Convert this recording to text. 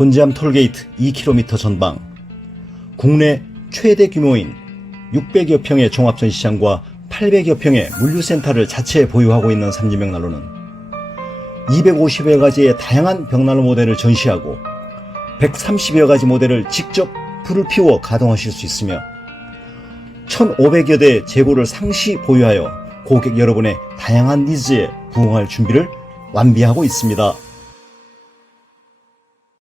곤지암 톨게이트 2km 전방, 국내 최대 규모인 600여 평의 종합전시장과 800여 평의 물류센터를 자체 보유하고 있는 삼진벽난로는 250여 가지의 다양한 벽난로 모델을 전시하고 130여 가지 모델을 직접 불을 피워 가동하실 수 있으며 1,500여 대의 재고를 상시 보유하여 고객 여러분의 다양한 니즈에 부응할 준비를 완비하고 있습니다.